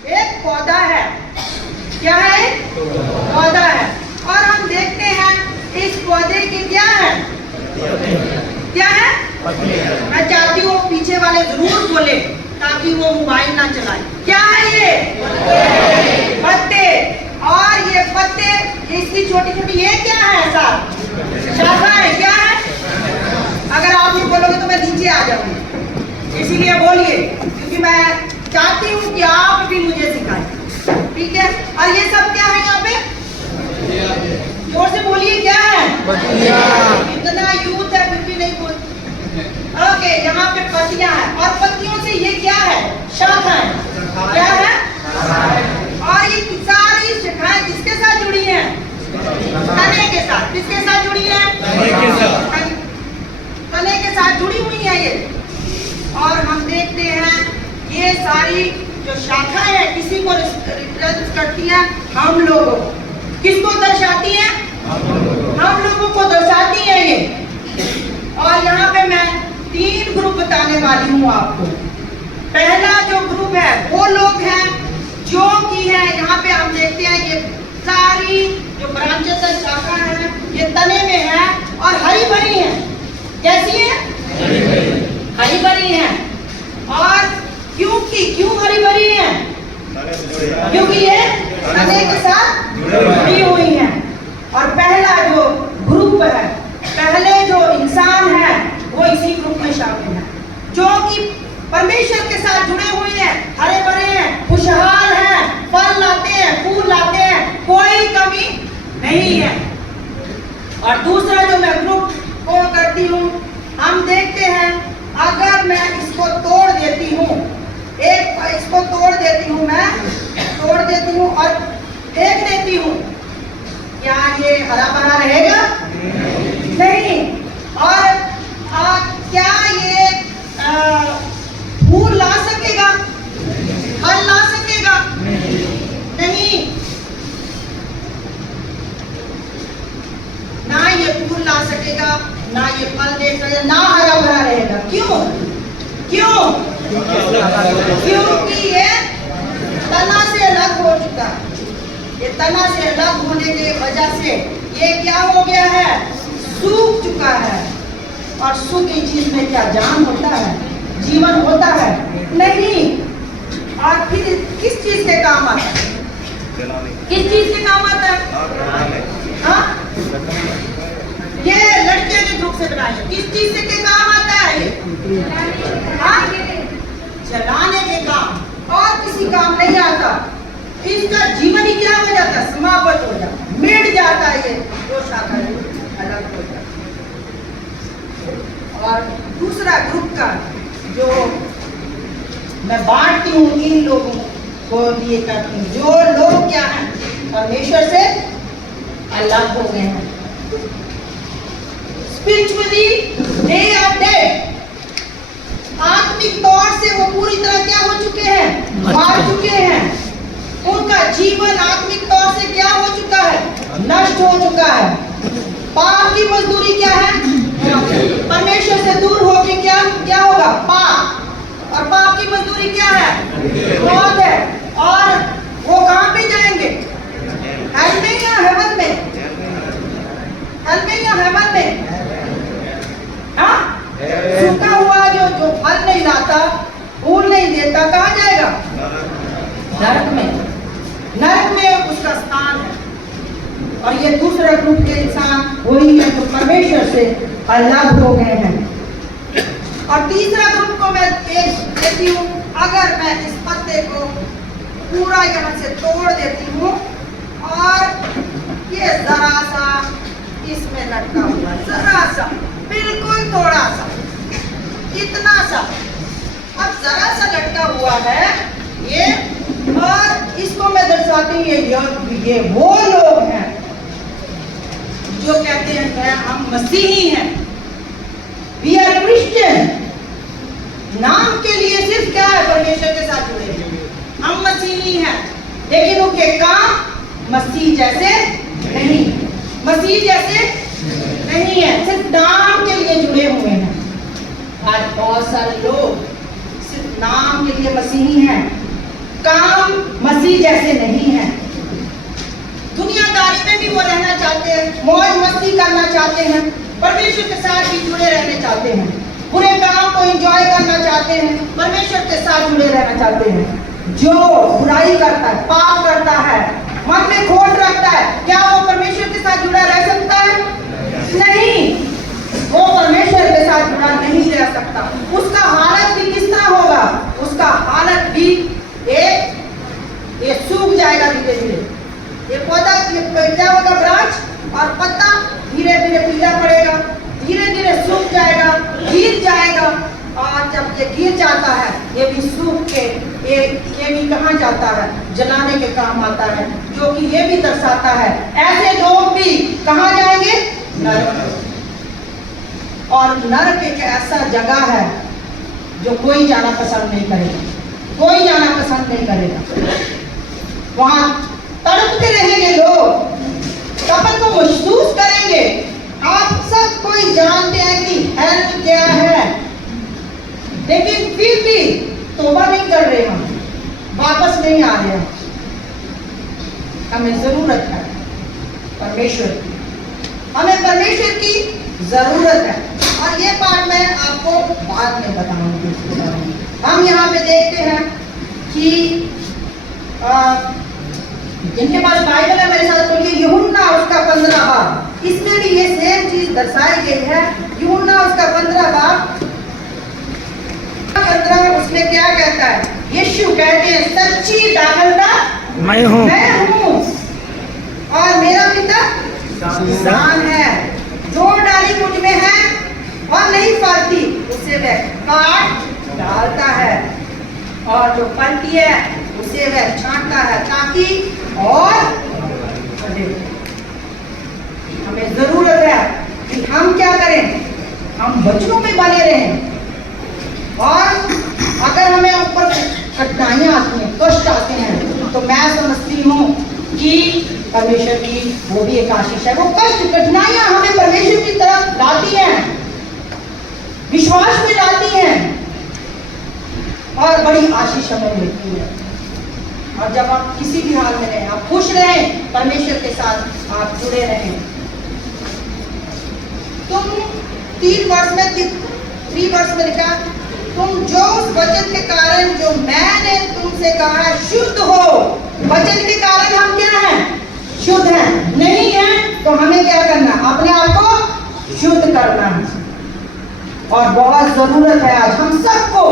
एक पौधा है। क्या है? पौधा है। और हम देखते हैं इस पौधे के क्या है? क्या है? मैं चाहती हूँ पीछे वाले जरूर बोले ताकि वो मोबाइल ना चलाए। क्या है ये? पत्ते। और ये पत्ते, इसकी छोटी छोटी ये क्या है? शाखाएं। क्या है? अगर आप भी बोलोगे तो मैं नीचे आ जाऊंगी, इसीलिए बोलिए, क्योंकि मैं चाहती हूँ कि आप भी मुझे सिखाएं। ठीक है? और ये सब क्या है यहाँ पे? जोर से बोलिए, क्या है? इतना यूथ है फिर भी नहीं बोलते। ओके, यहाँ पे पत्तियां हैं और पत्तियों से ये क्या है? शाखाएं। क्या है? और ये सारी शाखाएं किसके साथ जुड़ी हैं? तने के साथ। किसके साथ जुड़ी हैं? तने के साथ जुड़ी हुई है ये। और हम देखते हैं ये सारी जो शाखाएं हैं किसी को रिप्रेजेंट करती हैं? हम लोगों को। किसको दर्शाती हैं? हम लोगों को दर्शाती है ये। और यहाँ पे मैं 3 ग्रुप बताने वाली हूँ आपको। पहला जो ग्रुप है वो लोग हैं जो कि है, यहाँ पे हम देखते हैं ये सारी जो ब्रांचेस है, शाखा है, ये तने में है और हरी भरी है। कैसी है? हरी भरी है। और क्यों हरी भरी है? क्योंकि ये तने के साथ जुड़ी हुई है। और पहला जो ग्रुप है, पहले जो इंसान है वो इसी ग्रुप में शामिल है, जो कि परमेश्वर के साथ जुड़े हुए हैं, हरे भरे हैं, खुशहाल हैं, फल लाते हैं, फूल लाते हैं, कोई कमी नहीं है। और दूसरा जो मैं ग्रुप को करती हूँ, हम देखते हैं अगर मैं इसको तोड़ देती हूँ, इसको तोड़ देती हूँ, मैं तोड़ देती हूँ और फेंक देती हूँ, क्या ये हरा भरा रहेगा? नहीं। और क्या ये फूल ला सकेगा? फल ला सकेगा? नहीं। ना ये फूल ला सकेगा, ना ये फल दे सकेगा, ना हरा भरा रहेगा। क्यों? क्योंकि ये तना से अलग हो चुका है। ये तना से अलग होने की वजह से ये क्या हो गया है? सूख चुका है। और सूखी चीज में क्या जान होता है? जीवन होता है? नहीं। और फिर किस चीज के काम आता है? किस चीज के काम आता है? हाँ? ये लड़के के ग्रुप से बनाइए। किस चीज से के काम आता है? हाँ? जलाने के काम। और किसी काम नहीं आता। इसका जीवन ही क्या हो जाता है? समाप्त हो जाता है, मिट जाता है। ये दो शाखा अलग हो जाता है। और दूसरा ग्रुप का जो मैं बांटती हूँ इन लोगों को लिए करती हूँ, जो लोग क्या है? परमेश्वर से अलग हो गए हैं। Spiritually they are dead. आत्मिक तौर से वो पूरी तरह क्या हो चुके हैं? मार चुके हैं। उनका जीवन आत्मिक तौर से क्या हो चुका है? नष्ट हो चुका है। पाप की मजदूरी क्या है? परमेश्वर से दूर होके क्या होगा? पाप। और पाप की मजदूरी क्या है? मौत है। और वो कहाँ पे जाएंगे? हेल में या हेवन में? हेल में या हेवन में? हाँ? सूखा हुआ जो फल नहीं लाता, फूल नहीं देता, कहाँ जाएगा? नरक में। नरक में उसका स्थान है। और ये दूसरा ग्रुप के इंसान वही है जो परमेश्वर से अलग हो गए हैं। और तीसरा ग्रुप को मैं देती हूँ, अगर मैं इस पत्ते को पूरा यहाँ से तोड़ देती हूँ और ये जरा सा इसमें लटका हुआ, जरा सा, बिल्कुल थोड़ा सा, इतना सा, अब जरा सा लटका हुआ है ये। और इसको मैं दर्शाती हूँ, ये वो लोग हैं जो कहते हैं हम मसीही हैं, वी आर क्रिश्चियन। नाम के लिए सिर्फ क्या है? परमेश्वर के साथ जुड़े हैं, हम मसीही हैं, लेकिन उनके काम मसीह जैसे नहीं, मसीह जैसे नहीं है, सिर्फ नाम के लिए जुड़े हुए हैं। आज बहुत सारे लोग सिर्फ नाम के लिए मसीही हैं, काम जैसे नहीं हैं। दुनियादारी में भी वो रहना चाहते हैं, मौज मस्ती करना चाहते हैं, परमेश्वर के साथ भी जुड़े रहने चाहते हैं, बुरे काम को एंजॉय करना चाहते हैं, परमेश्वर के साथ जुड़े रहना चाहते हैं। जो बुराई करता है, पाप करता है, मन में खोट रखता है, क्या वो परमेश्वर के साथ जुड़ा रह सकता है? नहीं, वो परमेश्वर के साथ जुड़ा नहीं रह सकता। उसका हालत भी किस तरह होगा? उसका हालत भी ये सूख जाएगा धीरे धीरे। ये पौधा क्या होगा? ब्रांच और पत्ता धीरे धीरे पीला पड़ेगा, धीरे धीरे सूख जाएगा, गिर जाएगा। और जब ये गिर जाता है, ये भी सूख के ये भी कहाँ जाता है? जलाने के काम आता है, जो कि ये भी दर्शाता है ऐसे लोग भी कहाँ जाएंगे? नरक। और नरक एक ऐसा जगह है जो कोई जाना पसंद नहीं करेगा, कोई जाना पसंद नहीं करेगा। वहां तड़पते रहेंगे लोग, तपन को महसूस करेंगे। आप सब कोई जानते हैं कि हेल्प क्या है, लेकिन फिर भी तौबा नहीं कर रहे, हम वापस नहीं आ रहे। हमें जरूरत है परमेश्वर की, हमें परमेश्वर की जरूरत है। और ये बात मैं आपको बाद में बताऊंगी। हम यहाँ पे देखते हैं कि जिनके पास बाइबल है मेरे साथ बोलिए, यूहन्ना उसका 15 बाब, इसमें भी ये सेम चीज दर्शाई गई है। यूहन्ना उसका 15 बाब 15 में उसमें क्या कहता है? यीशु कहते हैं सच्ची दाखलता मैं हूँ और मेरा पिता किसान है। जो डाली मुझ में है और नहीं फलती उसे वह काट डालता है, और जो फलती है उसे वह छांटता है ताकि और हमें जरूरत है कि हम क्या करें? हम वचनों में बने रहें। और अगर हमें ऊपर कठिनाइयां आती हैं, कष्ट आते हैं, तो मैं समझती हूँ कि परमेश्वर की वो भी एक आशीष है। वो कष्ट कठिनाइयां हमें परमेश्वर की तरफ लाती हैं, विश्वास में लाती हैं और बड़ी आशीष हमें मिलती है। और जब आप किसी भी हाल में रहें, आप खुश रहें, परमेश्वर के साथ आप जुड़े रहें। तुम 3 वर्ष में लिखा, तुम जो उस वचन के कारण जो मैंने तुमसे कहा शुद्ध हो। वचन के कारण हम क्या हैं? शुद्ध हैं। नहीं है तो हमें क्या करना? अपने आप को शुद्ध करना है। और बहुत जरूरत है आज हम सबको,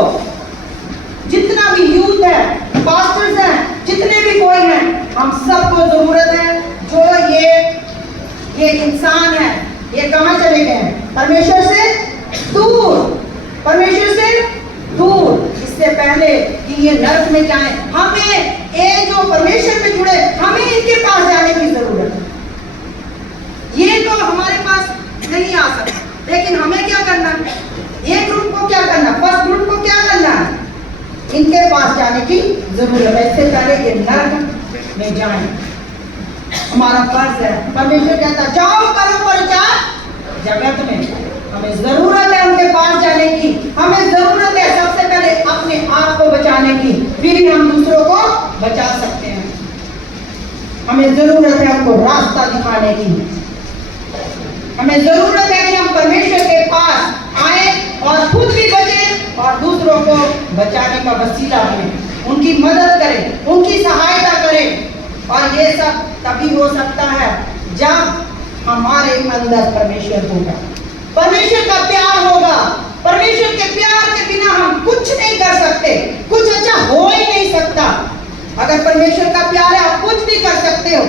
जितना भी यूथ है, पास्टर्स हैं, जितने भी कोई हैं, हम सबको जरूरत है। जो ये इंसान है, ये कहाँ चले गए हैं? परमेश्वर से दूर, परमेश्वर से दूर। इससे पहले कि ये नरक में जाएं, हमें ये जो परमेश्वर में जुड़े, हमें इनके पास जाने की जरूरत है। ये तो हमारे पास नहीं आ सकता, लेकिन हमें क्या करना है? ये ग्रुप को क्या करना? फर्स्ट ग्रुप को क्या करना है? इनके पास जाने की जरूरत है। इससे पहले कि नरक में जाएं, हमारा फर्ज है। परमेश्वर कहता जाओ करो प्रचार जगत में। हमें जरूरत है उनके पास जाने की, हमें जरूरत है सबसे पहले अपने आप को बचाने की, फिर ही हम दूसरों को बचा सकते हैं। हमें जरूरत है उनको रास्ता दिखाने की, हमें जरूरत है कि हम परमेश्वर के पास आए और खुद भी बचें और दूसरों को बचाने का वसीला बने, उनकी मदद करें, उनकी सहायता करें। और ये सब तभी हो सकता है जब हमारे अंदर परमेश्वर होगा, परमेश्वर का प्यार होगा। परमेश्वर के प्यार के बिना हम कुछ नहीं कर सकते, कुछ अच्छा हो ही नहीं सकता। अगर परमेश्वर का प्यार है, आप कुछ भी कर सकते हो,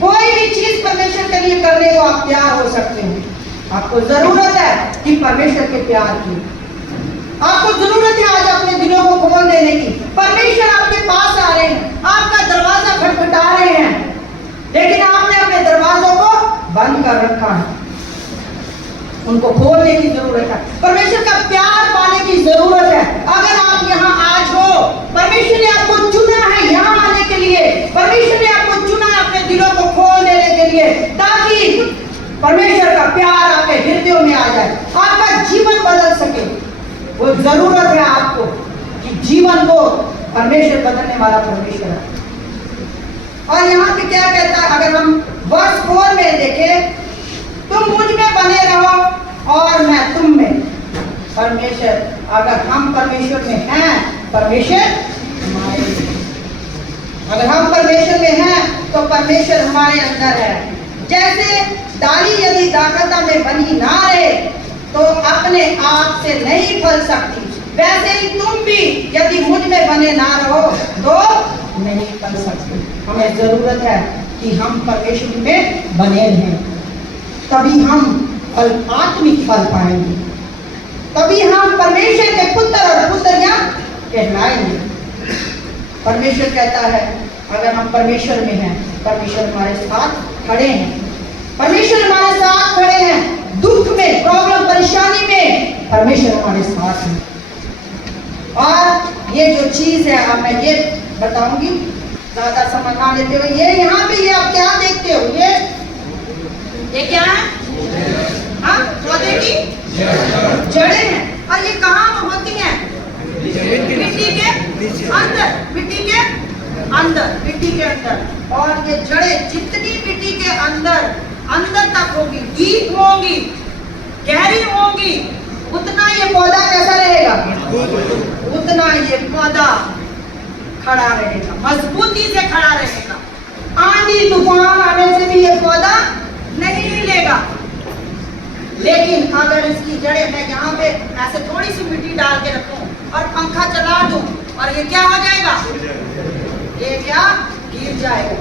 कोई भी चीज परमेश्वर के लिए करने को आप तैयार हो सकते हो। आपको जरूरत है कि परमेश्वर के प्यार की, आपको जरूरत है आज अपने दिलों को खोल देने की। परमेश्वर आपके पास आ रहे हैं, आपका दरवाजा खटखटा रहे हैं, लेकिन आपने अपने दरवाजों को बंद कर रखा है। उनको खोलने की जरूरत है, परमेश्वर का प्यार पाने की जरूरत है। अगर आप यहाँ आज हो, परमेश्वर ने आपको चुना है यहाँ आने के लिए, परमेश्वर ने आपको चुना है अपने दिलों को खोल देने के लिए, ताकि परमेश्वर का प्यार आपके हृदयों में आ जाए, आपका जीवन बदल सके। वो जरूरत है आपको कि जीवन को परमेश्वर बदलने वाला परमेश्वर है। और यहाँ पे क्या कहता है, अगर हम वर्ष 4 में देखें, तुम मुझ में बने रहो और मैं तुम में। परमेश्वर, अगर हम परमेश्वर में हैं, परमेश्वर हमारे में। अगर हम परमेश्वर में हैं तो परमेश्वर हमारे अंदर है। जैसे डाली यदि दाखलता में बनी ना रहे तो अपने आप से नहीं फल सकती, वैसे ही तुम भी यदि मुझ में बने ना रहो तो नहीं फल सकते। हमें जरूरत है कि हम परमेश्वर में बने रहें, तभी हम फल, आत्मिक फल पाएंगे, तभी हम परमेश्वर के पुत्र और पुत्रियां कहलाएंगे। परमेश्वर कहता है अगर हम परमेश्वर में हैं, परमेश्वर हमारे साथ खड़े हैं, परमेश्वर हमारे साथ खड़े हैं। दुख में, प्रॉब्लम, परेशानी में परमेश्वर हमारे साथ है। और ये जो चीज है, अब मैं ये बताऊंगी ज्यादा समय ना लेते हुए, ये यहाँ पे ये आप क्या देखते हो, ये क्या है? हाँ, पौधे की जड़ें हैं। और ये कहाँ होती हैं? मिट्टी के अंदर, मिट्टी के अंदर, मिट्टी के अंदर। और ये जड़ें जितनी मिट्टी के अंदर तक होगी, डीप होंगी, गहरी होंगी, उतना ये पौधा कैसा रहेगा? उतना ये पौधा खड़ा रहेगा, मजबूती से खड़ा रहेगा। आंधी तूफान आने से भी ये पौधा नहीं हिलेगा। लेकिन अगर इसकी जड़ें, मैं यहाँ पे ऐसे थोड़ी सी मिट्टी डाल के रखूं और पंखा चला दूं और ये क्या हो जाएगा? ये क्या गिर जाएगा?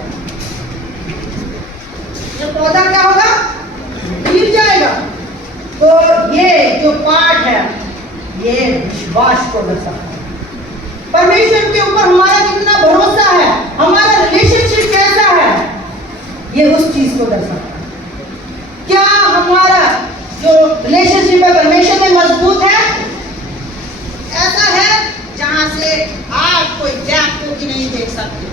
ये पौधा क्या होगा? गिर जाएगा। तो ये जो पाठ है, ये विश्वास को दर्शाता है। परमेश्वर के ऊपर हमारा कितना भरोसा है, हमारा रिलेशनशिप कैसा है, ये उस चीज को दर्शाता है। क्या हमारा जो रिलेशनशिप है परमेश्वर में मजबूत है? ऐसा है जहां से आप कोई गैप को भी नहीं देख सकते।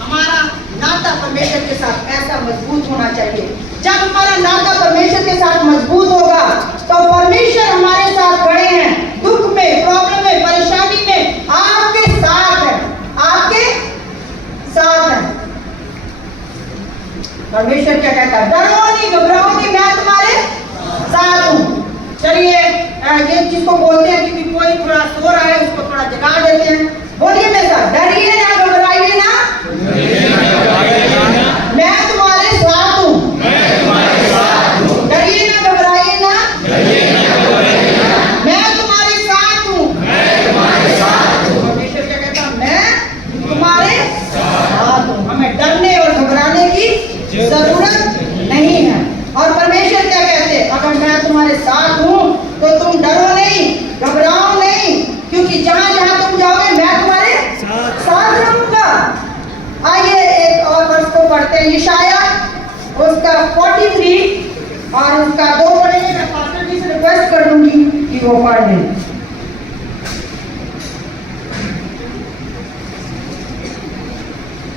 हमारा नाता परमेश्वर के साथ ऐसा मजबूत होना चाहिए। जब हमारा नाता परमेश्वर के साथ मजबूत होगा तो परमेश्वर हमारे साथ खड़े हैं, दुख में, प्रॉब्लम में, परेशानी में आपके साथ है, आपके साथ है। परमेश्वर क्या कहता है? डरो नहीं, घबराओ नहीं, मैं तुम्हारे साथ हूँ। चलिए ये चीज को बोलते हैं कि कोई थोड़ा सो रहा है, उसको थोड़ा जगा देते हैं। बोलिए मेरे साथ, डरिए ना, घबराइए ना, मैं तुम्हारे साथ हूँ। डरिए ना, घबराइए ना, मैं तुम्हारे साथ हूँ। परमेश्वर क्या कहता है? मैं तुम्हारे साथ हूँ। हमें डरने और घबराने की जरूरत नहीं है। और परमेश्वर क्या कहते हैं? अगर मैं तुम्हारे साथ हूँ तो तुम डरो नहीं, घबराओ नहीं, क्योंकि जहां जहां तुम जाओगे मैं तुम्हारे साथ रहूंगा। आइए एक और वर्ष को पढ़ते हैं, यशाया उसका 43 और उसका 2 पढ़ेंगे। मैं पास्टर जी से रिक्वेस्ट कर दूंगी कि वो पढ़ दें।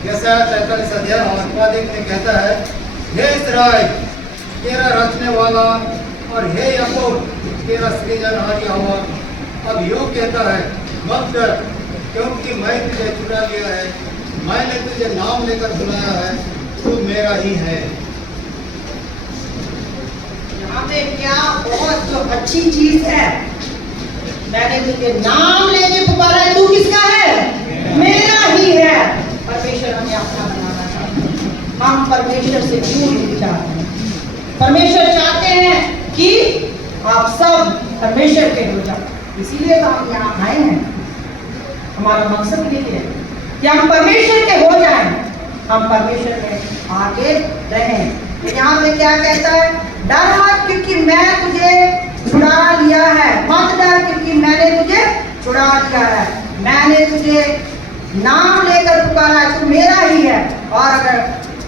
यशाया 43 अध्याय और पद 1 में कहता है, हे इस्राएल तेरा रचने वाला और हे याकूब तेरा सृजनहार यहोवा अब यूं कहता है, मत डर, क्योंकि मैं तुझे चुरा लिया है, मैंने तुझे नाम लेकर बुलाया है, तू मेरा ही है। यहाँ पे क्या बहुत जो अच्छी चीज है, मैंने तुझे नाम लेके पुकारा है, तू किसका है? मेरा ही है। परमेश्वर हमें अपना बनाना चाहते हैं। हम परमेश्वर से जुड़ चाहते हैं। परमेश्वर चाहते हैं कि आप सब परमेश्वर के हो जाओ। इसीलिए तो हम यहाँ आए हैं। हमारा मकसद ये है कि हम परमेश्वर के हो जाएं, हम परमेश्वर में आगे रहें। तो यहाँ पे क्या कहता है? डर मत, क्योंकि मैं तुझे छुड़ा लिया है। मत डर, क्योंकि मैंने तुझे छुड़ा लिया है। मैंने तुझे नाम लेकर पुकारा है, तू मेरा ही है। और अगर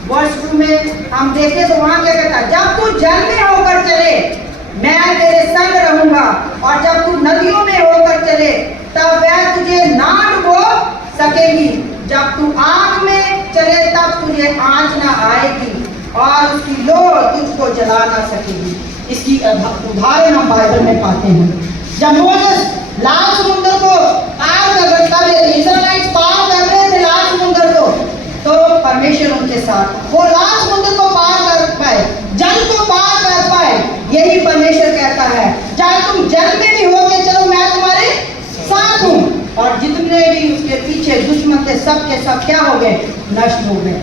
वर्ष 2 में हम देखें तो वहां क्या कहता है? जब तू जल में होकर चले मैं तेरे संग रहूंगा, और जब तू नदियों में होकर चले तब वह तुझे ना डुबो सकेगी। जब तू आग में चले तब तुझे आंच ना आएगी, और उसकी लो तुझको जला ना सकेगी। इसकी उदाहरण हम बाइबल में पाते हैं। जब मोसेस लाल समुद्र को पार कर रहे थे, इस्राएलिट पार कर रहे थे लाल समुद्र को, तो परमेश्वर साथ, वो लाल समुद्र को पार कर पाए, जल को पार कर पाए। यही परमेश्वर कहता है, चाहे तुम जल में भी हो के चलो, मैं तुम्हारे साथ हूँ। और जितने भी उसके पीछे दुश्मन थे, सब के सब क्या हो गए? नष्ट हो गए।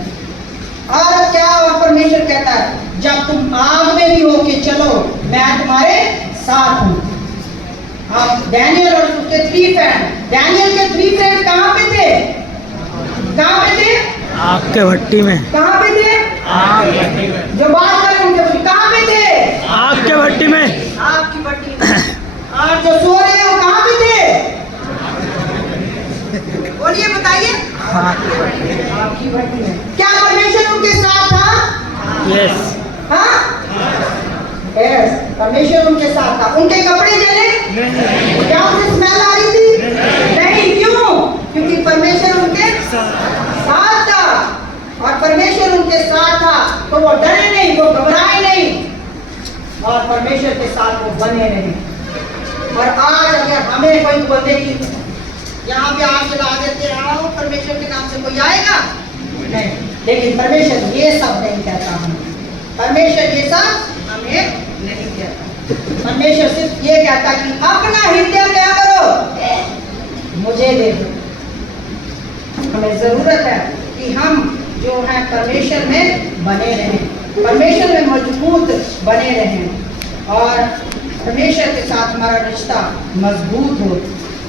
और क्या और परमेश्वर कहता है, जब तुम आग में भी हो के चलो, मैं तुम्हारे साथ हूँ। अब डैनियल और उसके 3 फ्रेंड, डैनियल के 3 फ्रेंड कहाँ पे थे? कहाँ पे थे? आग के भट्टी में। कहाँ पे थे? आग के भट्टी में। जो बात कर रहे हैं कहाँ पे थे? आग के भट्टी में। आग की भट्टी में। और जो सो रहे हैं वो कहाँ पे थे? बोलिए, बताइए। आग की भट्टी में। क्या परमेश्वर उनके साथ था? यस। हाँ, यस, परमेश्वर उनके साथ था। उनके कपड़े जले? नहीं। क्या उनसे स्मेल आ रही थी? नहीं। क्यों? क्योंकि परमेश्वर उनके साथ था। और परमेश्वर उनके साथ था तो वो डरे नहीं, वो घबराए नहीं, और परमेश्वर के साथ वो बने रहे। और आज अगर हमें कोई बोले कि यहाँ पे आग जला देते, आओ परमेश्वर के नाम से, कोई आएगा? नहीं। लेकिन परमेश्वर ये सब नहीं कहता हमें, परमेश्वर ये सब हमें नहीं कहता। परमेश्वर सिर्फ ये कहता कि अपना हृदय क्या करो, मुझे दे दो। हमें जरूरत है कि हम जो है परमेश्वर में बने रहें, परमेश्वर में मजबूत बने रहें, और परमेश्वर के साथ हमारा रिश्ता मजबूत हो।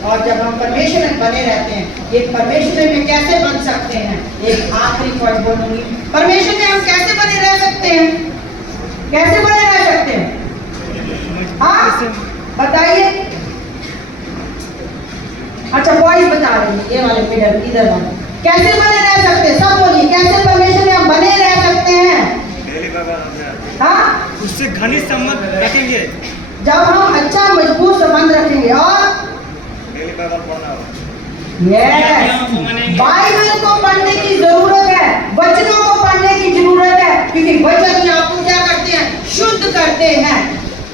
और जब हम परमेश्वर में बने रहते हैं, ये परमेश्वर में कैसे बन सकते हैं? एक आखिरी पॉइंट बोलूंगी, परमेश्वर में हम कैसे बने रह सकते हैं? कैसे बने रह सकते हैं? हाँ, बताइए। अच्छा, बॉयज बता रहे हैं, ये वाले मिडल इधर वाले, कैसे बने रह सकते हैं? सब बोलिए, कैसे परमेश्वर में हम बने रह सकते हैं? हाँ, उससे घनिष्ठ संबंध रखेंगे। जब हम अच्छा मजबूत संबंध रखेंगे और बाइबल को पढ़ने की जरूरत है, वचनों को पढ़ने की जरूरत है, क्योंकि वचन ही आपको क्या करते हैं? शुद्ध करते हैं।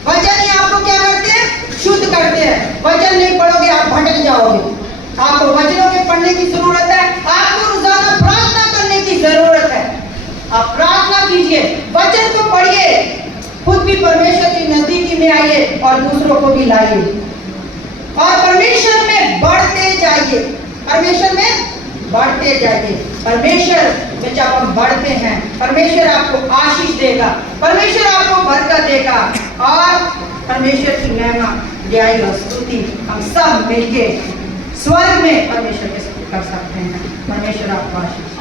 वचन ही आपको क्या करते हैं? शुद्ध करते हैं। वचन नहीं पढ़ोगे आप भटक जाओगे। आपको वचनों के पढ़ने की जरूरत है, आपको रोजाना प्रार्थना करने की जरूरत है। आप प्रार्थना कीजिए, वचन को पढ़िए, खुद भी परमेश्वर की नजदीकी में आइए और दूसरों को भी लाइए, और परमेश्वर में बढ़ते जाइए, परमेश्वर में बढ़ते जाइए। परमेश्वर में जब हम बढ़ते हैं, परमेश्वर आपको आशीष देगा, परमेश्वर आपको बरकत देगा, और परमेश्वर की महिमा न्याय और स्तुति हम सब मिलके स्वर्ग में परमेश्वर के साथ कर सकते हैं। परमेश्वर आपको आशीष